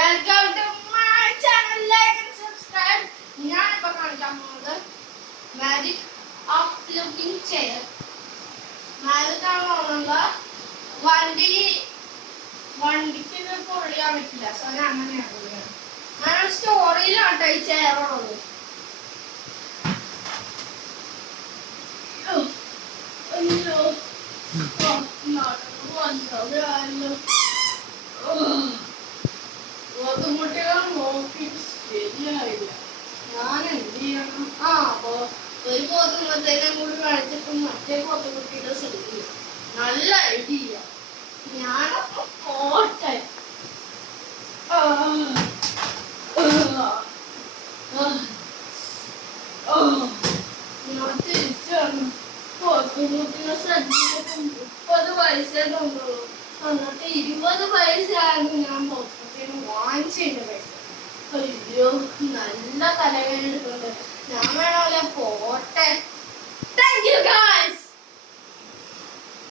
Welcome to my channel. Like and subscribe. ഞാനിപ്പോൾ കാണിക്കാൻ പോകുന്നത് മാജിക് ഓഫ് ലുക്കിംഗ് ചെയർ. മാജിക്കാണ് തോന്നുന്നത്. വണ്ടിക്ക് ഇത് പൊളിയാൻ പറ്റില്ല. സോ ഞാൻ അങ്ങനെയാണ് ഞാൻ സ്റ്റോറിയിലാട്ടോ ഈ ചെയറുള്ളത്. അയ്യോ ബുദ്ധിമുട്ടുകൾ നോക്കി ശരിയായില്ല. ഞാൻ എന്ത് ചെയ്യണം? ഒരു ബോധമത്തേനെ കൂടി കാണിച്ചിട്ട് മറ്റേ ബോധമുട്ടിയുടെ ശ്രദ്ധിക്കും. നല്ല ഐഡിയ. ഞാനപ്പോ പോട്ടെ. ഞാൻ തിരിച്ചു വന്നു. ബോധമുട്ടിനെ ശ്രദ്ധിച്ചിട്ടും 30 പൈസ തന്നുള്ളൂ. എന്നിട്ട് 20 പൈസയാണ് ഞാൻ ബോധമുട്ടിന് വാങ്ങിച്ചതിന്റെ പൈസ. അയ്യോ, നല്ല തലവേദന എടുക്കുന്നുണ്ട്. ഞാൻ വേണമല്ലേ പോട്ടെ.